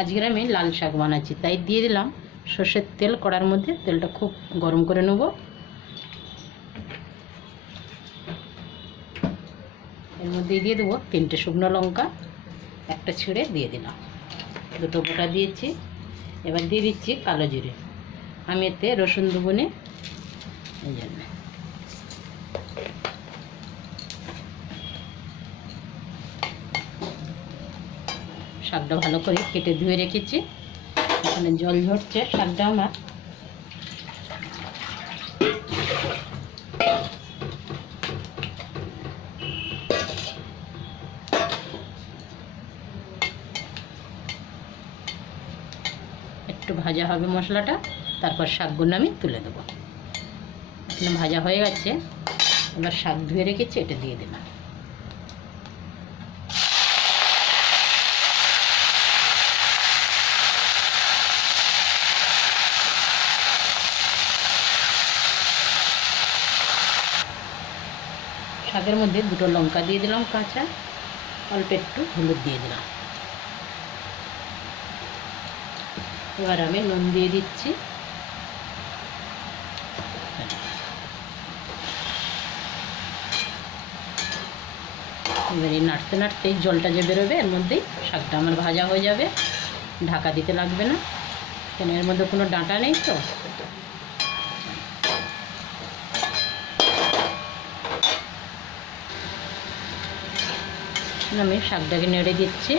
আজকে আমি লাল শাক বানাচ্ছি, তাই দিয়ে দিলাম সর্ষের তেল কড়ার মধ্যে। তেলটা খুব গরম করে নেব। এর মধ্যে দিয়ে দেবো 3টে শুকনো লঙ্কা, একটা ছিঁড়ে দিয়ে দিলাম, 2টো গোটা দিয়েছি। এবার দিয়ে দিচ্ছি কালো জিরে। আমি এতে রসুন দেবো না, এই জন্য। শাকটা ভালো করে কেটে ধুয়ে রেখেছি, এখানে জল ঝরছে। শাকটা আমার একটু ভাজা হবে মশলাটা, তারপর শাকগুলো আমি তুলে দেবো। এখানে ভাজা হয়ে গেছে। এবার শাক ধুয়ে রেখেছি, এটা দিয়ে দিলাম। শাকের মধ্যে 2টো লঙ্কা দিয়ে দিলাম কাঁচা, অল্প একটু হলুদ দিয়ে দিলাম। এবার আমি নুন দিয়ে দিচ্ছি। এবার এই নাড়তে নাড়তে জলটা যে বেরোবে, এর মধ্যেই শাকটা আমার ভাজা হয়ে যাবে। ঢাকা দিতে লাগবে না, কেন এর মধ্যে কোনো ডাঁটা নেই তো। আমি শাকটাকে নেড়ে দিচ্ছি।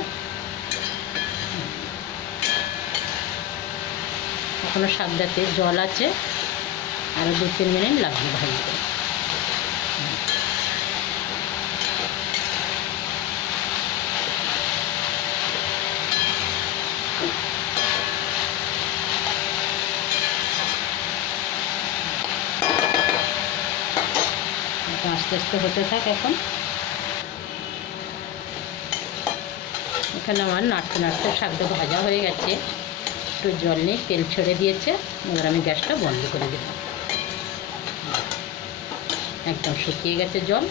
এখনো শাকটাতে জল আছে, আরও 2-3 মিনিট লাগবে ভাজতে। আস্তে আস্তে হতে থাক। এখানে আমার নাড়তে নাড়তে শাকটা ভাজা হয়ে গেছে, একটু জল নিয়ে তেল ছেড়ে দিয়েছে। এবার আমি গ্যাসটা বন্ধ করে দিলাম। একদম শুকিয়ে গেছে জল।